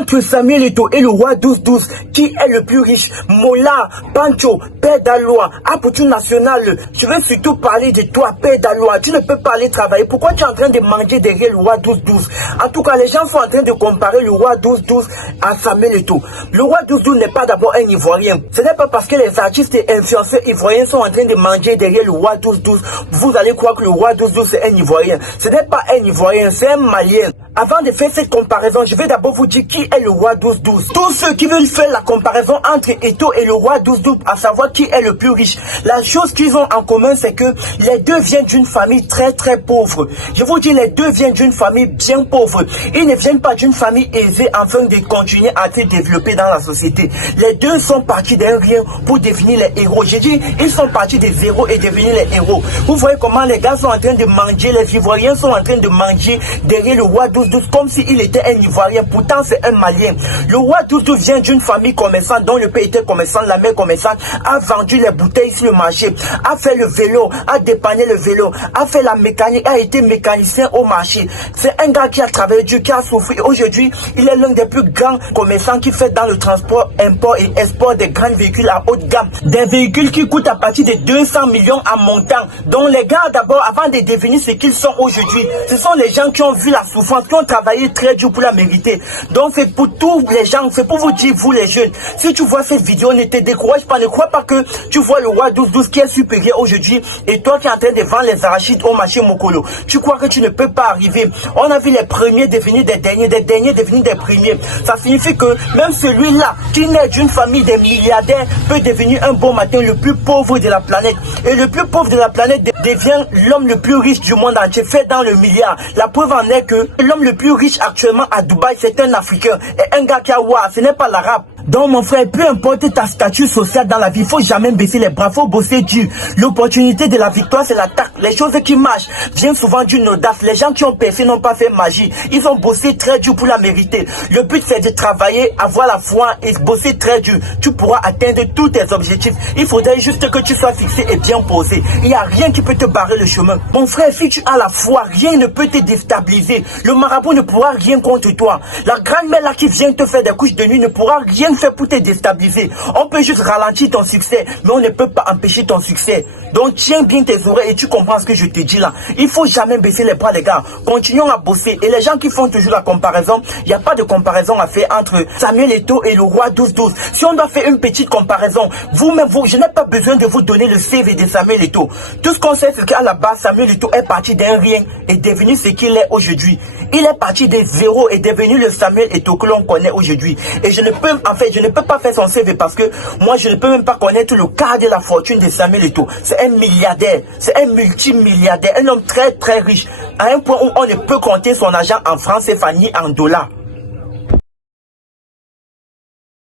Entre Samuel Eto'o et le roi 12-12, qui est le plus riche? Mola, Pancho, Père d'Aloa, Apoutou National. Je veux surtout parler de toi, Père d'Aloa. Tu ne peux pas aller travailler. Pourquoi tu es en train de manger derrière le roi 12-12? En tout cas, les gens sont en train de comparer le roi 12-12 à Samuel Eto'o. Le roi 12-12 n'est pas d'abord un Ivoirien. Ce n'est pas parce que les artistes et influenceurs ivoiriens sont en train de manger derrière le roi 12-12. Vous allez croire que le roi 12-12 c'est un Ivoirien. Ce n'est pas un Ivoirien, c'est un Malien. Avant de faire cette comparaison, je vais d'abord vous dire qui est le roi 12-12. Tous ceux qui veulent faire la comparaison entre Eto'o et le roi 12-12, à savoir qui est le plus riche, la chose qu'ils ont en commun, c'est que les deux viennent d'une famille très pauvre. Je vous dis, les deux viennent d'une famille bien pauvre. Ils ne viennent pas d'une famille aisée afin de continuer à se développer dans la société. Les deux sont partis d'un rien pour devenir les héros. J'ai dit, ils sont partis des zéros et devenir les héros. Vous voyez comment les gars sont en train de manger, les Ivoiriens sont en train de manger derrière le roi 12-12 comme s'il était un Ivoirien. Pourtant, c'est un Malien. Le roi 12-12 vient d'une famille commerçante dont le père était commerçant, la mère commerçante, a vendu les bouteilles sur le marché, a fait le vélo, a dépanné le vélo, a fait la mécanique, a été mécanicien au marché. C'est un gars qui a travaillé dur, qui a souffert. Aujourd'hui, il est l'un des plus grands commerçants qui fait dans le transport, import et export des grands véhicules à haute gamme. Des véhicules qui coûtent à partir de 200 millions en montant. Donc les gars, d'abord, avant de devenir ce qu'ils sont aujourd'hui, ce sont les gens qui ont vu la souffrance, qui ont travaillé très dur pour la mériter. Donc c'est pour tous les gens, c'est pour vous dire, vous les jeunes, si tu vois cette vidéo, ne te décourage pas, ne crois pas que tu vois le roi 12-12 qui est supérieur aujourd'hui et toi qui es en train de vendre les arachides au marché Mokolo. Tu crois que tu ne peux pas arriver. On a vu les premiers devenir des derniers devenir des premiers. Ça signifie que même celui-là qui naît d'une famille des milliardaires peut devenir un bon matin le plus pauvre de la planète. Et le plus pauvre de la planète devient l'homme le plus riche du monde entier, fait dans le milliard. La preuve en est que l'homme le plus riche actuellement à Dubaï, c'est un Africain et un gars qui a ouah, ce n'est pas l'arabe. Donc mon frère, peu importe ta statut social dans la vie, il faut jamais baisser les bras, faut bosser dur. L'opportunité de la victoire, c'est l'attaque. Les choses qui marchent viennent souvent d'une audace. Les gens qui ont percé n'ont pas fait magie. Ils ont bossé très dur pour la mériter. Le but, c'est de travailler, avoir la foi et bosser très dur. Tu pourras atteindre tous tes objectifs. Il faudrait juste que tu sois fixé et bien posé. Il n'y a rien qui peut te barrer le chemin. Mon frère, si tu as la foi, rien ne peut te déstabiliser. Le marabout ne pourra rien contre toi. La grand-mère là qui vient te faire des couches de nuit ne pourra rien faire pour te déstabiliser. On peut juste ralentir ton succès, mais on ne peut pas empêcher ton succès. Donc tiens bien tes oreilles et tu comprends ce que je te dis là. Il faut jamais baisser les bras les gars. Continuons à bosser. Et les gens qui font toujours la comparaison, il n'y a pas de comparaison à faire entre Samuel Eto'o et le roi 12-12. Si on doit faire une petite comparaison, vous-même, je n'ai pas besoin de vous donner le CV de Samuel Eto'o. Tout ce qu'on sait, c'est qu'à la base, Samuel Eto'o est parti d'un rien et devenu ce qu'il est aujourd'hui. Il est parti des zéros et devenu le Samuel Eto'o que l'on connaît aujourd'hui. Et je ne peux pas faire son CV parce que moi, je ne peux même pas connaître le quart de la fortune de Samuel Eto'o. C'est un milliardaire, c'est un multimilliardaire, un homme très riche, à un point où on ne peut compter son argent en francs CFA ni en dollars.